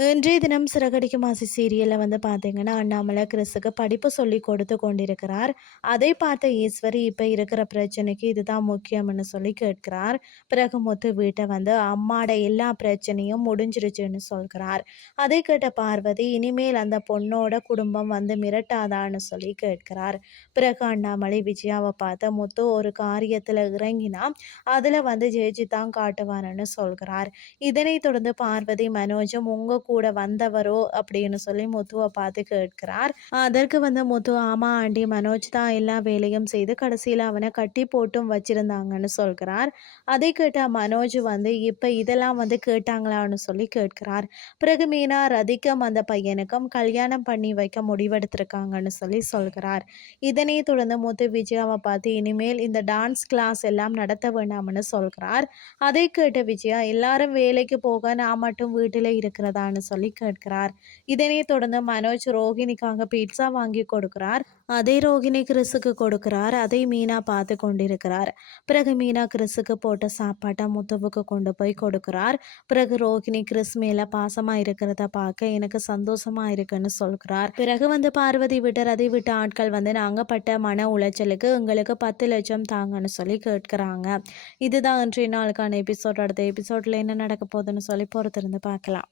இன்றைய தினம் சிறகடிக்கும் ஆசை சீரியலில் வந்து பார்த்தீங்கன்னா அண்ணாமலை கிறிஸுக்கு படிப்பு சொல்லி கொடுத்து கொண்டிருக்கிறார். அதை பார்த்த ஈஸ்வரி இப்போ இருக்கிற பிரச்சனைக்கு இதுதான் முக்கியம்னு சொல்லி கேட்கிறார். பிறகு முத்து வீட்டை வந்து அம்மாட எல்லா பிரச்சனையும் முடிஞ்சிருச்சுன்னு சொல்கிறார். அதை கேட்ட பார்வதி இனிமேல் அந்த பொண்ணோட குடும்பம் வந்து மிரட்டாதான்னு சொல்லி கேட்கிறார். பிறகு அண்ணாமலை விஜயாவை பார்த்து முத்து ஒரு காரியத்தில் இறங்கினா அதில் வந்து ஜெயிச்சு தான் காட்டுவாருன்னு சொல்கிறார். இதனைத் தொடர்ந்து பார்வதி மனோஜும் உங்கள் கூட வந்தவரோ அப்படின்னு சொல்லி முத்துவை பார்த்து கேட்கிறார். அதற்கு வந்து முத்து ஆமா ஆண்டி மனோஜ் தான் எல்லா வேலையும் செய்து கடைசியில் அவனை கட்டி போட்டும் வச்சிருந்தாங்கன்னு சொல்கிறார். அதை கேட்ட மனோஜ் வந்து இப்போ இதெல்லாம் வந்து கேட்டாங்களான்னு சொல்லி கேட்கிறார். பிறகு மீனா ரதிக்கம் அந்த பையனுக்கும் கல்யாணம் பண்ணி வைக்க முடிவெடுத்திருக்காங்கன்னு சொல்லி சொல்கிறார். இதனை தொடர்ந்து முத்து விஜயாவை பார்த்து இனிமேல் இந்த டான்ஸ் கிளாஸ் எல்லாம் நடத்த வேண்டாம்னு சொல்கிறார். அதை கேட்ட விஜயா எல்லாரும் வேலைக்கு போக நான் மட்டும் வீட்டில் இருக்கிறதான்னு சொல்லி கேட்கிறார். இதனை தொடர்ந்து மனோஜ் ரோஹிணிக்காக பீட்சா வாங்கி கொடுக்கிறார். அதை ரோகிணி கிறிஸுக்கு கொடுக்கிறார். அதை மீனா பார்த்து கொண்டிருக்கிறார். பிறகு மீனா கிறிஸுக்கு போட்ட சாப்பாட்டை முத்துவுக்கு கொண்டு போய் கொடுக்கிறார். பிறகு ரோகிணி கிறிஸ் மேல பாசமா இருக்கிறத பார்க்க எனக்கு சந்தோஷமா இருக்குன்னு சொல்கிறார். பிறகு வந்து பார்வதி விட்டு ரதி விட்ட ஆட்கள் வந்து நாங்க பட்ட மன உளைச்சலுக்கு எங்களுக்கு பத்து லட்சம் தாங்கன்னு சொல்லி கேட்கிறாங்க. இதுதான் இன்றைய நாளுக்கான எபிசோட் அடுத்த எபிசோட்ல என்ன நடக்க போகுதுன்னு சொல்லி பொறுத்திருந்து பார்க்கலாம்.